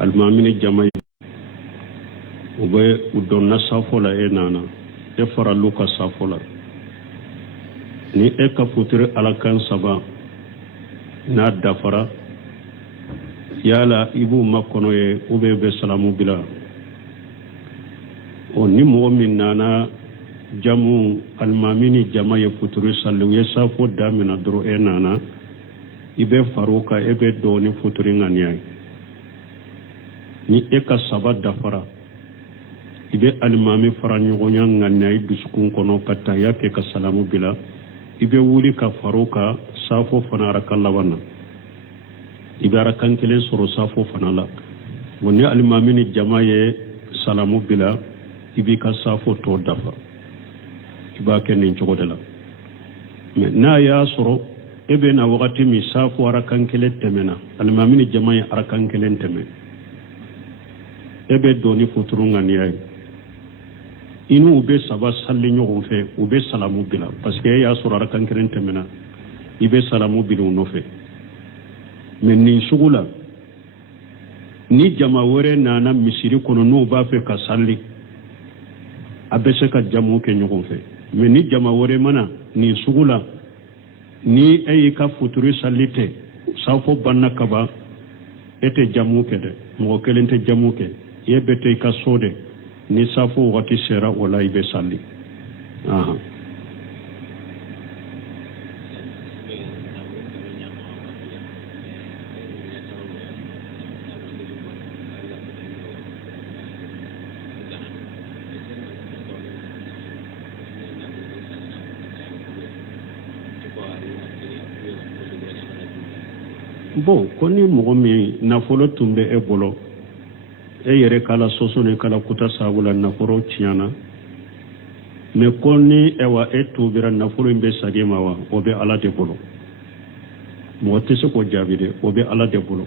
almamini jama ube udonna safola nana e faralu ka safola ni e ka futuri alakan saba na dafara yala ibu makono ye ube be salamu bila o ni mo min nana jamu almamini jama ye futuri sallu ye safo damina dro nana ibe faruka ebe do ni futuri nganyai ni e ka saba dafara ibe almami fara nyogonya nganyai dusukun kono kata yake ka salamu bila ibe wuli ka faruka safo fanara kallawana ibe arakan kelen soro safo fanala woni almamini jama ye salamu bila ibi ka safo to dafa iba kenin jogodela me na ya soro ebe na wakati mi safo arakan kelen temena almamini jama ye arakan kelen teme ebe doni futurunga niyai inu ube saba salli nyogon fe ube salamu bila parce que ya soro arakan kelen temena ibe salamu bilu no fe men ni sugula ni jama wore nana misiri kono no ba fe ka salli abese ka jamu ke nyogon fe men ni jama wore mana ni sugula ni ayi ka futuri sallite safo banna kaba ete jamu ke de mo kelente jamu ke yebete ka sode ni safo wati sera wala ibe salli aha bon koni mogo mi nafolo tumbe e bolo e yere kala soso ne kala kuta sabula nafolo tiana me koni ewa e tubira nafolo imbe sagema wa obe ala de bolo mo tese ko jabide obe ala de bolo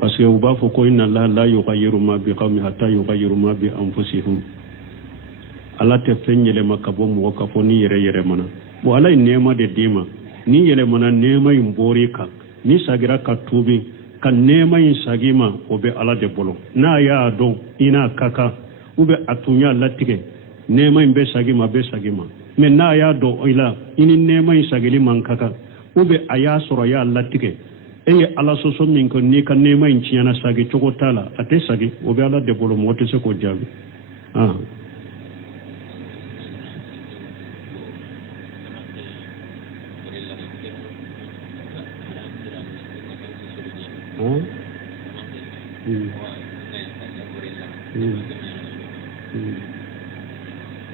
parce que uba fo ko inna la yughayyiru ma bi qawmi hatta yughayyiru ma bi anfusihim ala te fenyele makabo mo ka fo ni yere mana bo ala nema de dima ni yele mana nema imbori ka ni sagira ka tubi kan nema yin sagima obe ala de bolo na ya do ina kaka ube atunya latige nema imbe sagima be sagima me na ya do ila ini nema yin sagili man kaka ube aya soro ya latige eye ala soso min ko ni kan nema yin ciana sagi chokotala ate sagi obe ala de bolo mote se ko jabi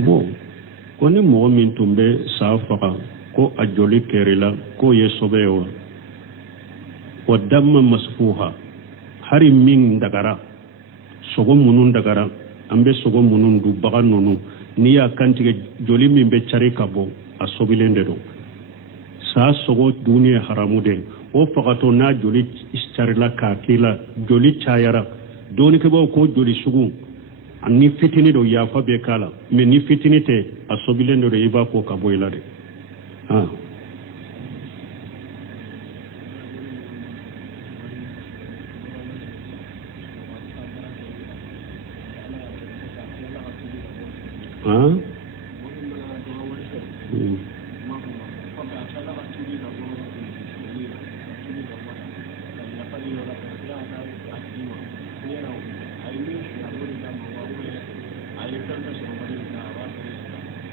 bon koni mogo min tumbe sa faga ko a joli kerila ko ye sobewa wa damma masfuha hari min dagara sogo munun dagara ambe sogo munun du baga nonu ni ya kantige joli min be cari kabo a sobilende do sa sogo duniya haramude o fagato na joli istarila ka kila joli chayara doni ke ko joli sugu ani fitini do ya fa be kala me ni fitini te asobilendo do iba ko ka boyla de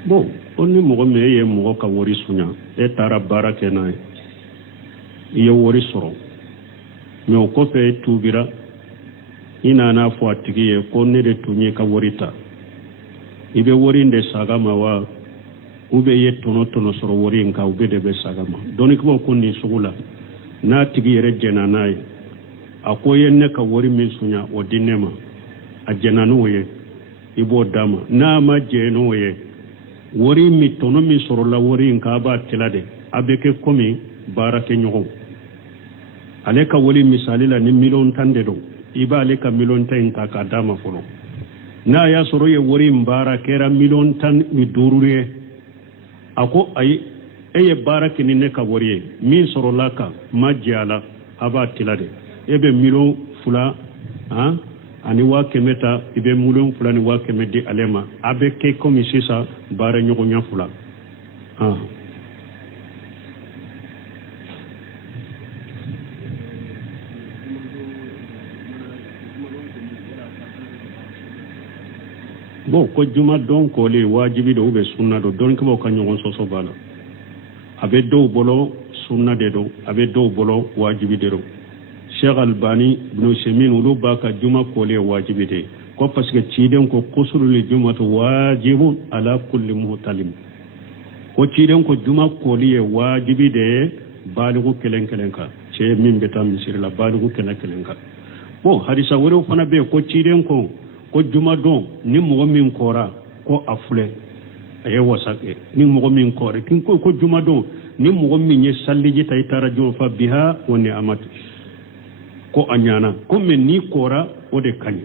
bon onni mogo me ye mogo ka wori sunya e tara barake na ye wori soro me o ko fe tubira ina na fo atigi ye ko ne de tunye ka worita ibe wori nde saga ma wa ube ye tono soro wori nka ube de be saga ma doni ko ko ni sugula na tigi yere jena nay akoye ne ka wori min sunya o dinema a jenanu ye ibo dama na ma jeno ye wori mi tono mi soro la wori nka ba tilade abeke komi barake nyogo ale ka woli misali la ni million tande do iba ale ka million tan ka dama folo na ya soro ye wori mbara kera million tan mi durure ako ay eye barake ni ne ka wori min soro la ka majala aba tilade ebe million fula ani wa kemeta ibe million fula ni wa kemedi alema abe ke comme sisa bare nyogonya fula bon ko juma don ko le wajibi do be sunna do don ko ka nyogon soso bala abe do bolo sunna de do abe do bolo wajibi de do Cheikh Albani ibn Semin ulu baka juma ko le wajibi de ko parce que ciden ko kusulul jumatu wajibun ala kulli muhtalim ko ciden ko juma ko le wajibi de baligu kelen ka ce min betam misir la baligu kelen ka bon hadisa woro fana be ko ciden ko juma don ni mogo min kora ko afule aye wasake ni mogo min kore kin ko juma don ni mogo min ye salliji tay tara jo fa biha woni amatu ko anyana ko men ni kora o de kanyi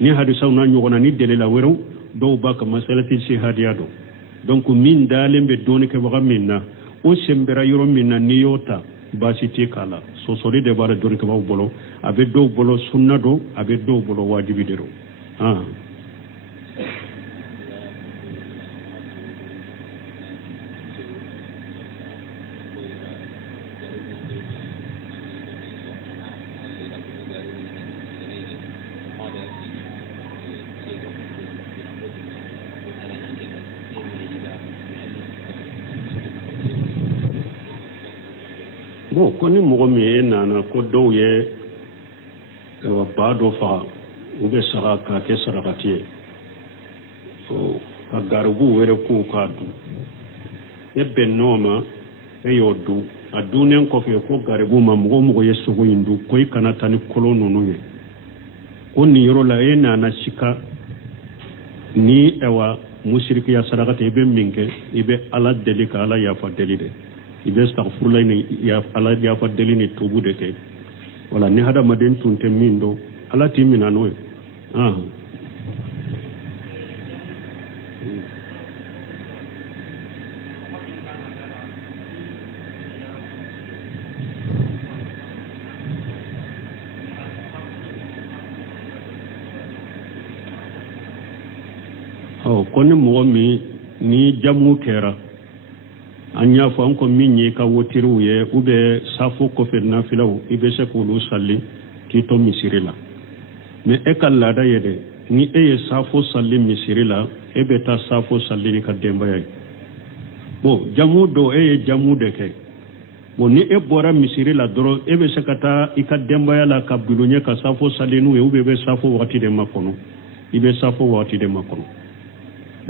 ni hadisa na nyogona ni delela wero do baka masalati shahadiya do donc min dalembe doni ke waga minna o sembera yoro minna ni yota basiti kala so sori de bara doni ke waga bolo abe do bolo sunna do abe do bolo wajibi de do bon ko ni mogo mi nana ko dow ye wa ba do fa ube sara ka ke sarakati so ka garubu were ku ka du e benoma e yodu adunen ko fe ko garubu ma mogo ye sugo indu ko ikana tani kolono no ye oni yoro la e nana shika ni ewa mushriki ya sarakati be minke ibe ala delika ala ya fa delide ibe astaghfirullah ni ya ala ya fa delini tubu de ke wala ni hada maden tunte mindo ala timina no koni mogo mi ni jamu kera anya fo anko minni ka wotiru ye ube safo ko fe na filaw ibe se ko lu salli ki to misirila me ekalla da yede ni eye safo salli misirila ebe ta safo salli ni ka demba yai bo jamu do eye jamu de ke bo ni e bora misirila doro ebe se kata ika demba ya la ka bilunya ka safo salli nu e ube be safo wati de makono ibe safo wati de makono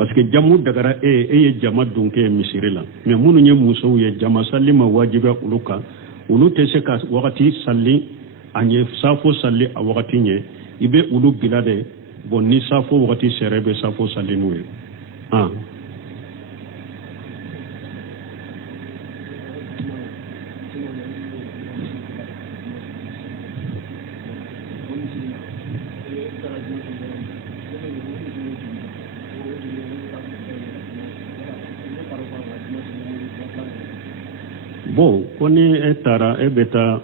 parce que jamu dagara ye jama dunke misirila mais munu nye muso ye jama salli ma wajiba uluka ulu tese ka wakati salli anye safo salli a wakati nye ibe ulu bilade bon ni safo wakati serebe safo salli nuwe bon koni etara ebeta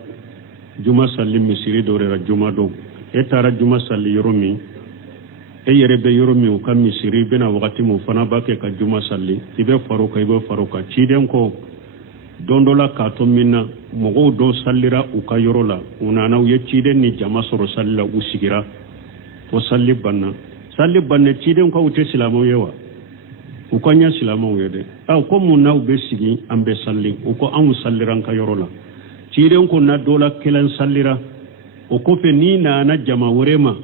juma salli misiri dorera juma do etara juma salli yoromi yerebe yoromi o kam misiri bena wakati mo fana bake ka juma salli ibe faruka ciden ko dondola ka to minna mogo do sallira u ka yorola unana u ye ciden ni jama soro sallila u sigira fo salli banna ciden ko ute silamo yewa u ko nya silamo yede ko mun na u be sigi ambe salli u ko an salliran ka yorola ciden ko na dola kelen sallira o ko fe ni na jama worema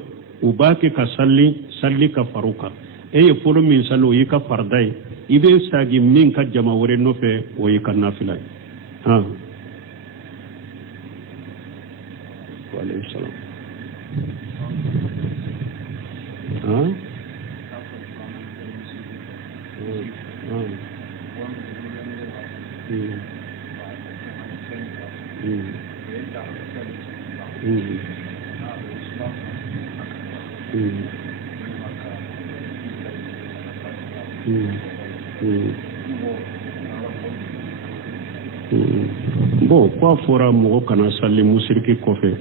u bake ka salli ka faruka ye folo min sallo yi ka fardai ibe sagi min ka jama wore no fe o yi ka nafila wa alayhi salam bon kwa fora mogo kana salli musiriki kofe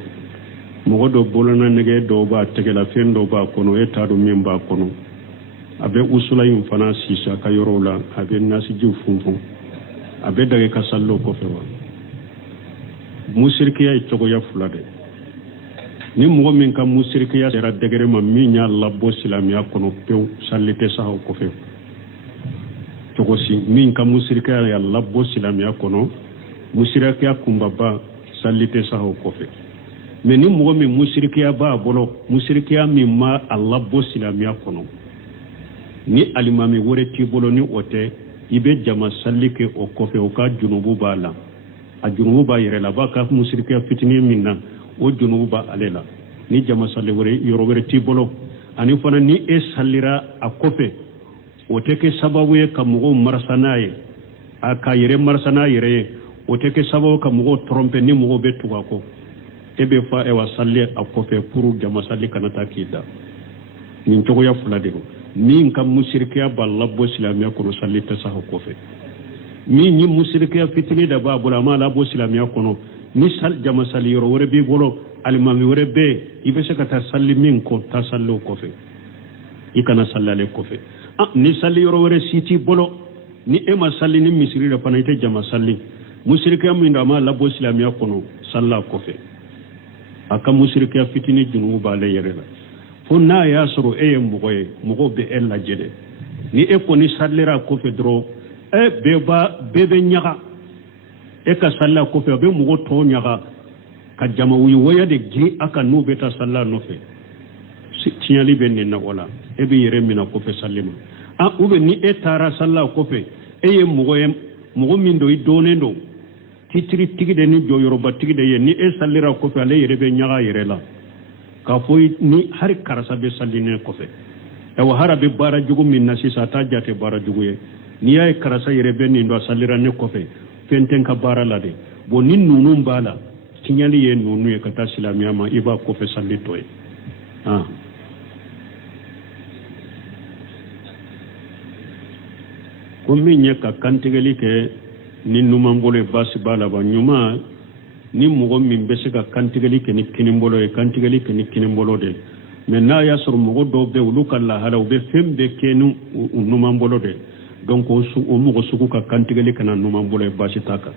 mogo do bolona nege do ba tegela fen do ba kono e taɗo min ba kono abe usula yum fana sisa ka yorola abe nasi jiw funfun abe dage ka sallo kofe wa musirkiya e cogoya fula de ni mogo min ka musirkiya sera degere ma min ya labbo silamiya kono pew sallite sahaw kofe cogosi min ka musirkiya ya labbo silamiya kono musirkiya kumbaba sallite sahaw kofe mais ni mogo min musirkiya ba bolo musirkiya min ma a labbo silamiya kono ni alimami wore ti bolo ni ote ibe jama sallike o kofe o ka junubu ba la a junubu ba yere la ba ka musirkiya fitini min na o junubu ba alela ni jama salli wore yoro wore ti bolo ani fana ni e sallira a kofe o te ke sababu ye ka mogo marsana ye a ka yere marsana yere o te ke sababu ka mogo trompe ni mogo be tuga ko ebe fa e wa salli a kofe pour jama salli kanata kida nin cogoya fula de min kam musirkiya ba labbo silamiya kono salli ta saho kofe min ni musirkiya fitini da ba bula ma labbo silamiya kono ni sal jama salli yoro wore bi bolo alimami wore be ibe se ka ta salli min ko ta sallo kofe ikana sallale kofe ni salli yoro wore siti bolo ni ema salli ni misiri da pana ite jama salli musirkiya min da ma labbo silamiya kono salla kofe aka musirkiya fitini junu ba le yere la fo na ya soro e mogoye mogo be el la jede ni e ko ni sallira kofe dro e bebe nyaga e ka salla kofe be mogo to nyaga ka jama wuyi waya de gi aka no beta salla no fe tinyali be ne na wala e be yere mina kofe sallima ube ni e tara salla kofe e ye mogo min do i donendo titiri tigide ni jo yoroba tigide ye ni e sallira kofe ale yere be nyaga yere la ka foyi ni har karasa be salline kofe e wa harabe bara jugu min nasisa ta jate bara jugu ye ni ay karasa yere be ni ndo sallira ne kofe fenten ka bara la de bo ni nunum bala tinyali ye nunu ye kata silamiya ma iba kofe sallito ye ko min ye ka kantigeli ke ni numambolo basi bala ba nyuma ni mogo min be se ka kantigeli ke ni kinimbolo ye kantigeli ke ni kinimbolo de mais na ya soro mogo do be ulu kala hala be fembe ke nu numambolo de donc o mogo suku ka kantigeli kana numambolo basi taka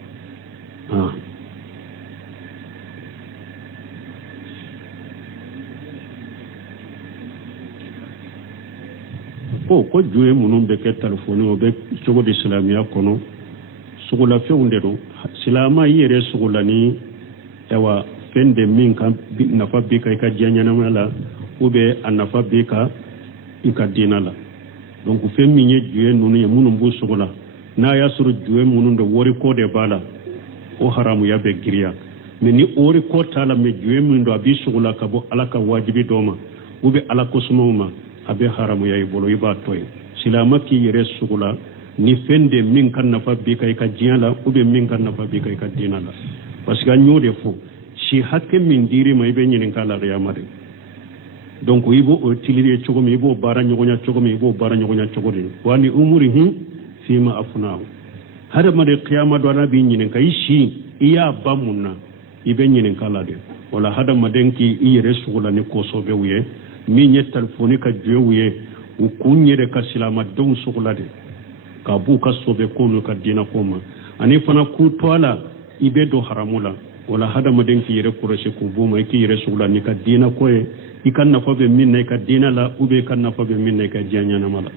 ko juye munun be ke telefoni o be cogo di silamiya kono sugula fɛnw de don silama i yɛrɛ sugula ni ewa fɛn de min ka nafa bi ka i ka diɲɛ ɲɛnamaya la ou bien a nafa bi ka i ka diina la donc fɛn min ye juye ninnu ye minnu b'u sugula n'a y'a sɔrɔ juye minnu de wari ko de b'a la o haramuya bɛ giriya mais ni wari ko t'a la mais juye min don a b'i sugula ka bɔ ala ka wajibi dɔ ma ou bien ala kosumaw ma a bɛ haramuya i bolo i b'a to yen silama k'i yɛrɛ sugula ni fende min kan nafa bi ka ka diɲɛ la ou bien min kan nafa bi ka diina la parce que an y'o de fɔ si hakɛ min dir'i ma i bɛ ɲininka la qiyama de donc i b'o utiliser cogo min i b'o baara ɲɔgɔnya cogo min i b'o baara ɲɔgɔnya cogo de wa ni umurihim fima afnahu hadamaden qiyama dɔ ala b'i ɲininka i si i y'a ba mun na i bɛ ɲininka la de wala hadamaden k'i yɛrɛ sugula ni kɔsɔbɛw ye min ye telefoni ka juyew ye u kun yɛrɛ ka silamadenw sugula de ka b'u ka sobe ko n'u ka diina ko ma ani fana k'u to a la i bɛ don haramu la wala hadamaden k'i yɛrɛ kɔlɔsi k'u b'o ma i k'i yɛrɛ sugula n'i ka diina ko ye i ka nafa bɛ min na i ka diina la ou bien i ka nafa bɛ min na i ka diɲɛ ɲɛnama la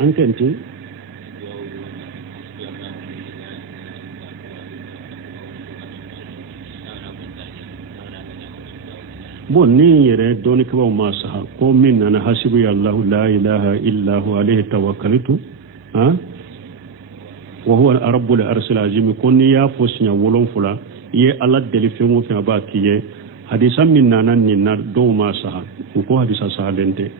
an kenti bon ni yere doni ko ma saha ko min na hasibu allah la ilaha illa hu alayhi tawakkaltu wa huwa rabbul arsil azim ko ni ya fosinya wolon fula ye ala deli fe mo fe ba kiye hadisa min nanan ni na do ma saha ko hadisa sahalente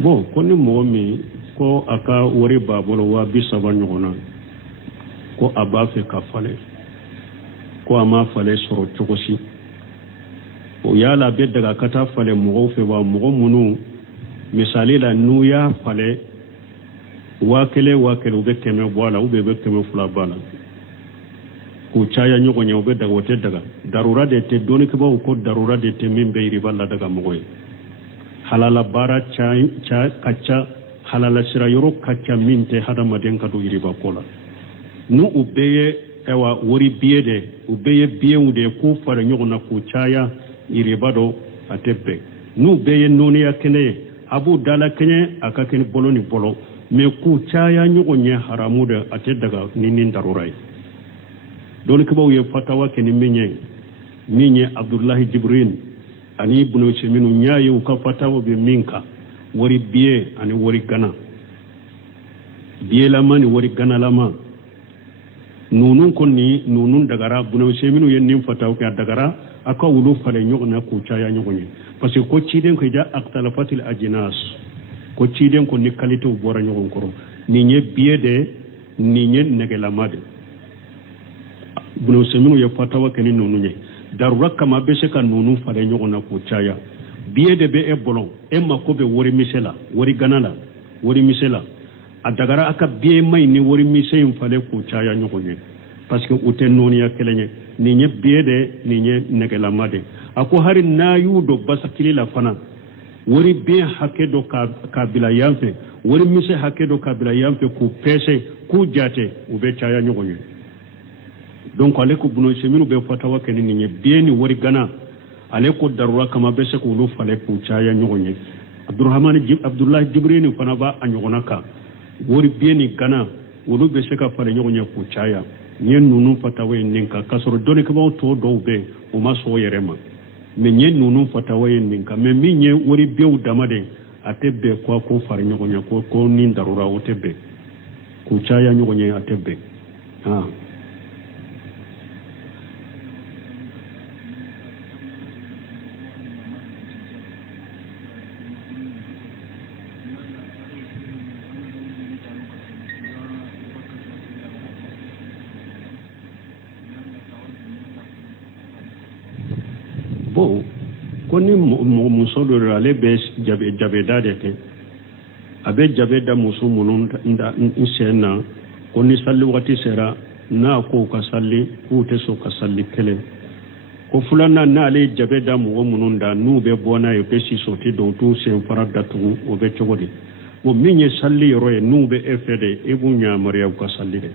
bon ko ni mɔgɔ min ko a ka wari b'a bolo 30,000 ɲɔgɔn na ko a b'a fɛ ka falen ko a ma falen sɔrɔ cogo si o yala a bɛ daga ka taa falen mɔgɔw fɛ wa mɔgɔ minnu misali la n'u y'a falen 1,000 u bɛ 100 bɔ a la u bɛ 200 bɔ a la k'u caya ɲɔgɔn ye u bɛ daga o tɛ daga darura de tɛ dɔnnikɛbaw ko darura de tɛ min bɛ yiriba la daga mɔgɔ ye halala baara ka ca halala sira yɔrɔ ka ca min tɛ hadamaden ka don yiriba ko la n'u u bɛɛ ye wari biye de u bɛɛ ye biyew de k'u fara ɲɔgɔn na k'u caya yiriba dɔ a tɛ bɛn n'u bɛɛ ye nɔniya kɛnɛ ye a b'u dala kɛɲɛ a ka kɛ ni bɔlɔ ni bɔlɔ mais k'u caya ɲɔgɔn ye haramu de a tɛ daga ni darura ye dɔnnikɛbaw ye fatawa kɛ ni min ye Abdullahi Jibril ani Ibn Usayminu ɲ'a ye u ka fatawa bɛ min kan wari biye ani wari gana biyelama ni wari ganalama nunun kɔni nunun dagara Ibn Usayminu ye nin fatawa kɛ a dagara a ka wulu falen ɲɔgɔn na k'u caya ɲɔgɔn ye parce que ko ciden ko ja aqtalafatil ajnas ko ciden ko ni qualité bɔra ɲɔgɔn kɔrɔ nin ye biye de nin ye nɛgɛlama de Ibn Usayminu ye fatawa kɛ ni nunun ye darura kama bɛ se ka nunun falen ɲɔgɔn na k'u caya biye de bɛ e bolo e mako bɛ wari misɛ la wari gana la wari misɛ la a dagara a ka biye mai ni wari misɛ in falen k'u caya ɲɔgɔn ye parce que u tɛ nɔniya kelen ye nin ye biye de nin ye nɛgɛlama de a ko hari n'a y'u don basakili la fana wari biye hakɛ dɔ k'a bila yan fɛ wari misɛ hakɛ dɔ k'a bila yan fɛ k'u pɛsɛ k'u jate u bɛ caya ɲɔgɔn ye donc ale ko Ibn Usayminu bɛ fatawa kɛ ni nin ye biye ni wari gana ale ko darura kama bɛ se k'olu falen k'u caya ɲɔgɔn ye Abdullahi Jibril fana b'a a ɲɔgɔnna kan wari biye ni gana olu bɛ se ka falen ɲɔgɔn ye k'u caya n ye ninnu fatawa ye nin kan k'a sɔrɔ dɔnnikɛbaw tɔ dɔw bɛ u ma sɔn o yɛrɛ ma mais n ye ninnu fatawa ye nin kan mais min ye wari biyew dama de a tɛ bɛn ko fari ɲɔgɔn ye ko ni darura o tɛ bɛn k'u caya ɲɔgɔn ye a tɛ bɛn bon ko ni muso dɔ ale bɛ jabeda de kɛ a bɛ jabeda muso minnu sen na ko ni salli waati sera n'a ko ka salli k'u tɛ sɔn ka salli kelen ko filanan n'ale ye jabeda mɔgɔ minnu da n'u bɛ bɔ n'a ye u bɛ si sɔti dɔw t'u sen fara datugu o bɛ cogo di bon min ye salli yɔrɔ ye n'u bɛ e fɛ de e b'u ɲamariya u ka salli de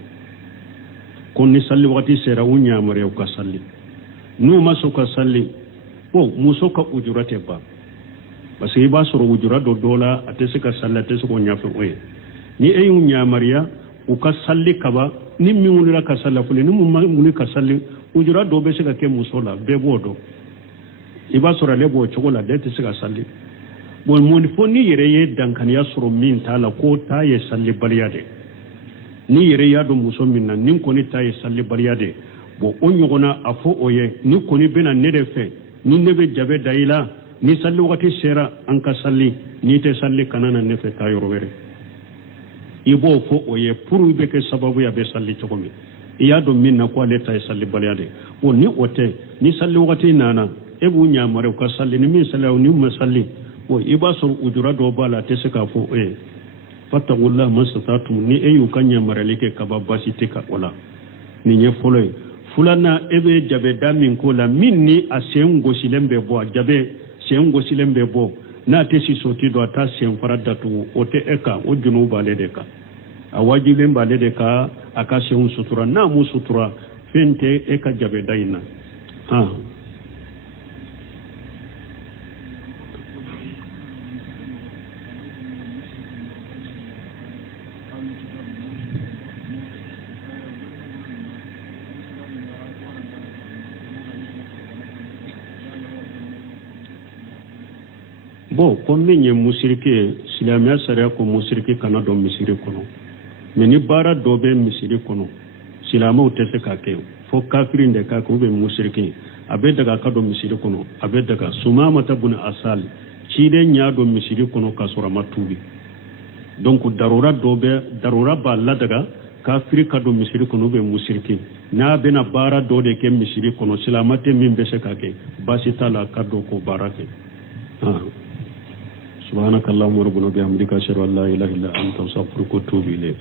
ko ni salli waati sera u ɲamariya u ka salli n'u ma sɔn ka salli bon muso ka ujura tɛ ban parce que i b'a sɔrɔ ujura dɔ la a tɛ se ka salli a tɛ se k'o ɲɛfɛ o ye ni e y'u ɲamariya u ka salli kaba ni min wulila ka salli fɔlɔ ni min ma wuli ka salli ujura dɔ bɛ se ka kɛ muso la bɛɛ b'o dɔn i b'a sɔrɔ ale b'o cogo la ale tɛ se ka salli bon mun fo ni yɛrɛ ye dankaniya sɔrɔ min t'a la ko t'a ye sallibaliya de ni yɛrɛ y'a dɔn muso min na ni kɔni t'a ye sallibaliya de bon o ɲɔgɔnna a fɔ o ye ni kɔni bɛna ne de fɛ ni ne bɛ jabe da i la ni salli waati sera an ka salli n'i tɛ salli kana na ne fɛ taa yɔrɔ wɛrɛ i b'o fɔ o ye pour i bɛ kɛ sababu ye a bɛ salli cogo min i y'a dɔn min na ko ale ta ye sallibaliya de bon ni o tɛ ni salli waati nana e b'u ɲamari u ka salli ni min salli ni ma salli bon i b'a sɔrɔ ujura dɔw b'a la a tɛ se k'a fɔ o ye fattaqullaha mastata'tum ni e y'u ka ɲamarali kɛ kaba basi tɛ ka o la nin ye fɔlɔ ye fulana e bɛ jabeda min ko la min ni a sen gosilen bɛ bɔ a jabe sen gosilen bɛ bɔ n'a tɛ si soti dɔn a t'a sen fara datugu o tɛ e kan o junuw b'ale de kan a wajibilen b'ale de kan a ka senw sutura n'a m'u sutura fɛn tɛ e ka jabeda in na bon ko min ye musiriki ye silamɛya sariya ko musiriki kana dɔn misiri kɔnɔ mais ni baara dɔ bɛ misiri kɔnɔ silamɛw tɛ se k'a kɛ fo kafirin de k'a kɛ ou bien musiriki a bɛ daga ka dɔn misiri kɔnɔ a bɛ daga Sumamata bun Asal cide nya do misiri kono kasura matubi donc darura ba la daga kafiri ka do misiri kono be musirki na bena bara do de ke misiri kono silamate min be se kake basita la kado ko barake subhanakallahumma rabbana bihamdika ashhadu an la ilaha illa anta astaghfiruka wa atubu ilayk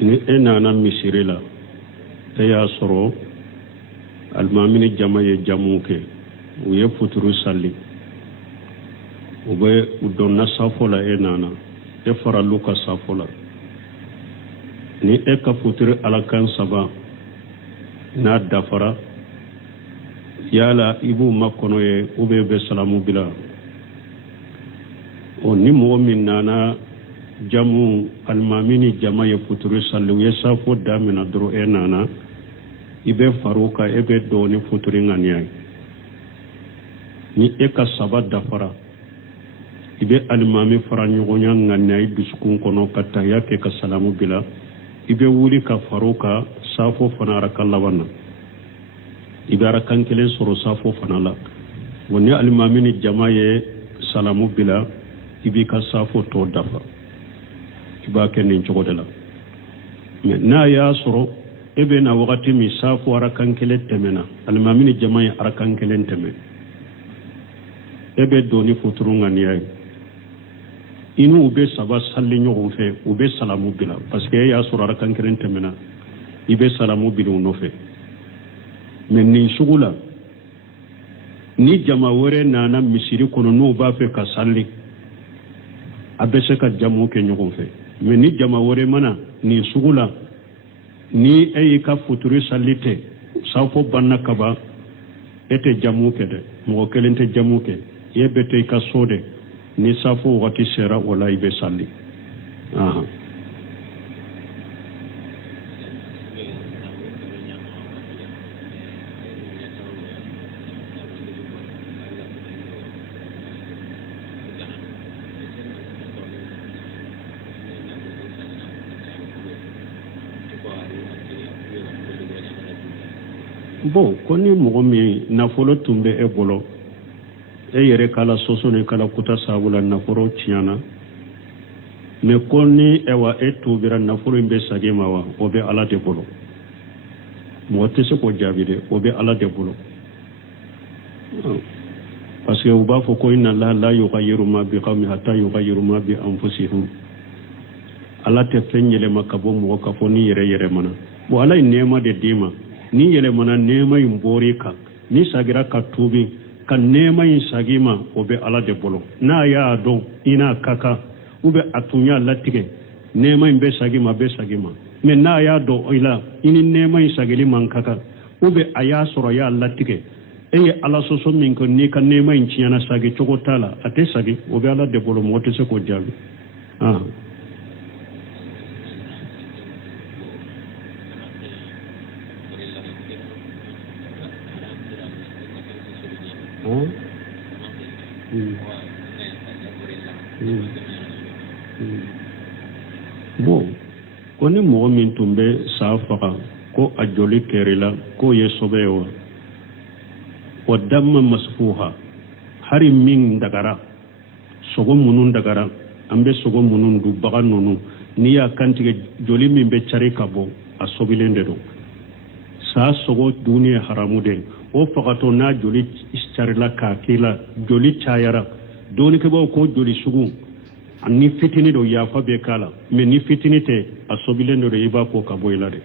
ni enana misiri la ya soro almamini jamaye jamuke uye futuru salli ube udonna safola enana e faraluka safola ni eka futuru alakan saba na dafara yala ibu makono ye ube be salamu bila o ni mo min nana jamu almamini jamaye futuru salli uye safo damina dro enana ibe faruka ebe doni futuri nganyai ni eka saba dafara ibe alimami fara nyogonya nganyai dusukun kono kataya ke ka salamu bila ibe wuli ka faruka safo fanara kallawana ibe arakan kelen soro safo fanala woni alimami ni jamaye salamu bila ibe ka safo to dafa iba kenin chogodela me na ya soro ebe na wakati mi safu arakan kele temena alimamini jama'i arakan kele teme ebe doni futurunga niyai inu ube saba salli nyogon fe ube salamu bila parce que ya sura arakan kele temena ibe salamu bila unofe men ni sugula ni jama wore nana misiri kono no ba fe ka salli abese ka jamu ke nyogon fe men ni jama wore mana ni sugula ni ayi ka futuri salite safo banna kaba ete jamuke de mo kelente jamuke yebete ka sode ni safo wati sera wala ibe salli bon koni mogo mi nafolo tumbe e bolo e yere kala soso ne kala kuta sabula nafolo tiana me koni ewa e tubira nafolo imbe sagema wa obe ala de bolo mo tese ko jabide obe ala de bolo parce que uba fo ko inna la yughayyiru ma bi qawmi hatta yughayyiru ma bi anfusihim ala te fenyele makabo mo ka fo ni yere mana bo ala nema de dima ni yele mana nema imbori ka ni sagira ka tubi kan nema in sagima obe ala de bolo na ya don ina kaka ube atunya latige nema imbe sagima be sagima me na ya do ila ini nema in sagili man kaka ube aya soro ya latige eye ala soso min ko ni kan nema in ciana sagi chogotala ate sagi obe ala de bolo mo te se ko jabi bon koni mo min tumbe safa ko ajoli kerila ko yesobewa wadamma masfuha hari min dagara sogo munun dagara ambe sogo munun du baga nonu ni ya kantige joli min be chari kabo asobilende do sa sogo duniya haramude o fakato na joli istarila ka kila joli chayara doni ke ba ko joli sugu anni fitini do ya fa be kala me ni fitini te asobilende do iba ko kabo ilade